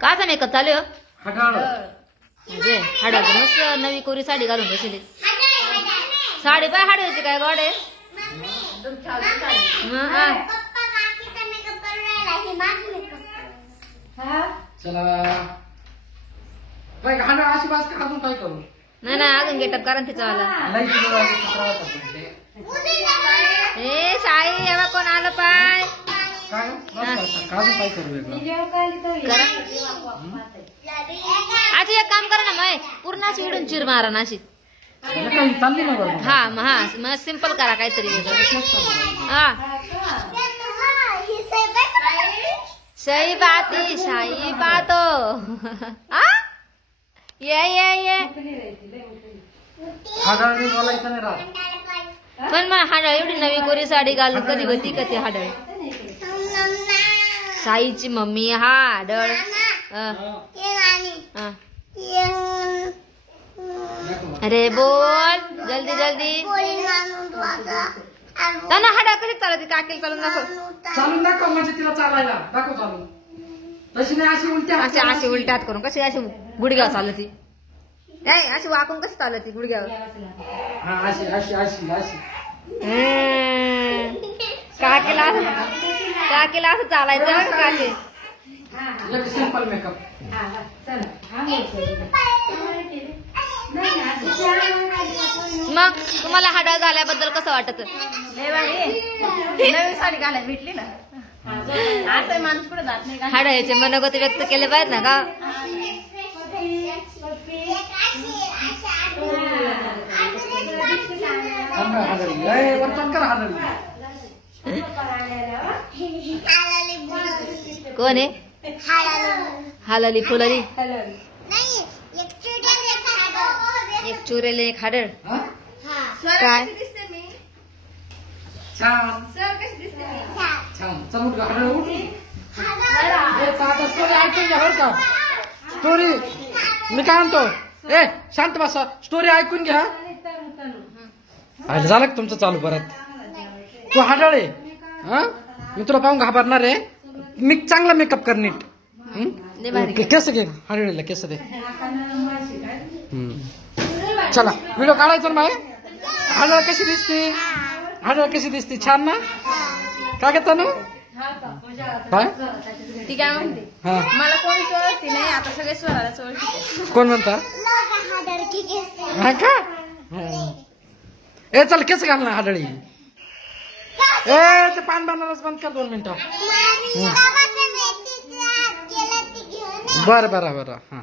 काचा मेकअप चालू आहे? हडाळ हाडा मस्त नवी कोरी साडी घालून बसली. साडी पाय हाडायची काय गोडे. चला काय हाडळ अशी बास का अजून काय करू? नाही नाही अजून गेटअप करा तिचा वाला. ए साई एव्हा कोण आलं पाय काय अजून काय करू वेगळं? आज एक काम करा ना माय पूर्ण अशी इडून चिर मारा ना अशी. काही चालली ना बरोबर. हा मग सिंपल करा काहीतरी वेगळं. हा सही बाती शाही बातो. ये हडाळी बोलायचं नाही राहत. पण मग हाडळ एवढी नवी कोरी साडी घालून कधी होती का ती हाडळ. साईची मम्मी हाडळ. अरे बोल जल्दी जल्दी. ना हाडळ कशी चालवती काकील चालून दाखव. चालून दाखव म्हणजे तिला चालायला दाखव चालून. तशी नाही अशी उलट्या अशी उलट्या हात करून कशी अशी गुडघ्यावर चालती. नाही अशी वाकून कशी चालती गुडघ्यावर. हा अशी अशी अशी अशी. काकीला असं चालायचं काकी. Simple makeup. मग तुम्हाला हाडळ झाल्याबद्दल कसं वाटत? नवीन साडी घालायला भेटली ना. आता माणूस पुढे जात नाही का. हाडळचे मनोगत व्यक्त केले पाहिजे ना का. वर्तन करा हडाळी. कोण आहे? हालली फुलली. एक चुरेल एक हाडळ. काय छान छान. चल उठ हडाळ उठ. स्टोरी ऐकून घ्या बरं का. स्टोरी मी काय म्हणतो. ए शांत बसा. स्टोरी ऐकून घ्या. झालं का तुमचं चालू परत. तू हाडळ आहे हा. मी तुला पाहून घाबरणार आहे. मी चांगला मेकअप कर नीट. केस घे हाडळीला केस दे. चला व्हिडिओ काढायचा ना बाय. हाडळ कशी दिसते. हाडळ कशी दिसते छान ना. काय घेता ना काय ती काय म्हणते हा मला कोणीच ओळखती नाही. आता सगळे स्वरालाच ओळखते. कोण म्हणता हा का. ए चल केस घाल ना हाडळी. ए ते पान बनारस बंद कर 2 मिनिटं. बरं बरं बरं हा.